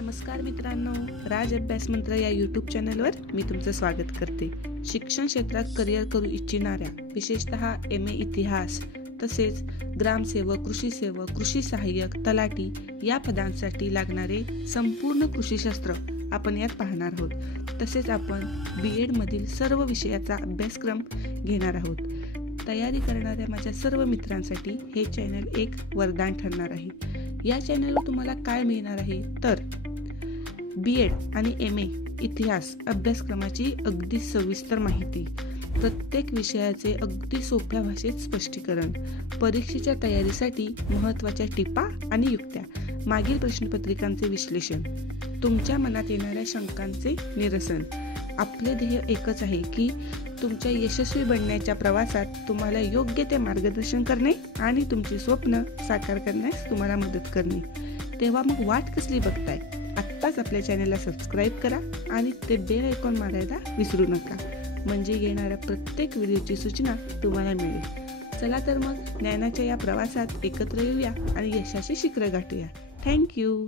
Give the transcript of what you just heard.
नमस्कार मित्रांनो, राज अभ्यास मंत्र या यूट्यूब चॅनलवर मी तुमचं स्वागत करते. शिक्षण क्षेत्रात करिअर करू इच्छिणाऱ्या विशेषतः MA इतिहास तसेच ग्रामसेवक, कृषी सेवक, कृषी सहाय्यक, तलाठी या पदांसाठी लागणारे संपूर्ण कृषीशास्त्र आपण यात पाहणार आहोत. तसेच आपण BEd मधील सर्व विषयाचा अभ्यासक्रम घेणार आहोत. तयारी करणाऱ्या माझ्या सर्व मित्रांसाठी हे चॅनल एक वरदान ठरणार आहे. या चॅनलवर तुम्हाला काय मिळणार आहे तर BEd आणि MA इतिहास अभ्यासक्रमाची अगदी सविस्तर माहिती, प्रत्येक विषयाचे अगदी सोप्या भाषेत स्पष्टीकरण, परीक्षेच्या तयारीसाठी महत्त्वाच्या टिपा आणि युक्त्या, मागील प्रश्नपत्रिकांचे विश्लेषण, तुमच्या मनात येणाऱ्या शंकांचे निरसन. आपले ध्येय एकच आहे की तुमच्या यशस्वी बनण्याच्या प्रवासात तुम्हाला योग्य ते मार्गदर्शन करणे आणि तुमची स्वप्न साकार करण्यास तुम्हाला मदत करणे. तेव्हा मग वाट कसली बघताय? आत्ताच आपल्या चॅनलला सबस्क्राईब करा आणि ते बेल आयकॉन मारायला विसरू नका, म्हणजे येणाऱ्या प्रत्येक व्हिडिओची सूचना तुम्हाला मिळेल. चला तर मग ज्ञानाच्या या प्रवासात एकत्र येऊया आणि यशाची शिखरं गाठूया. थँक्यू.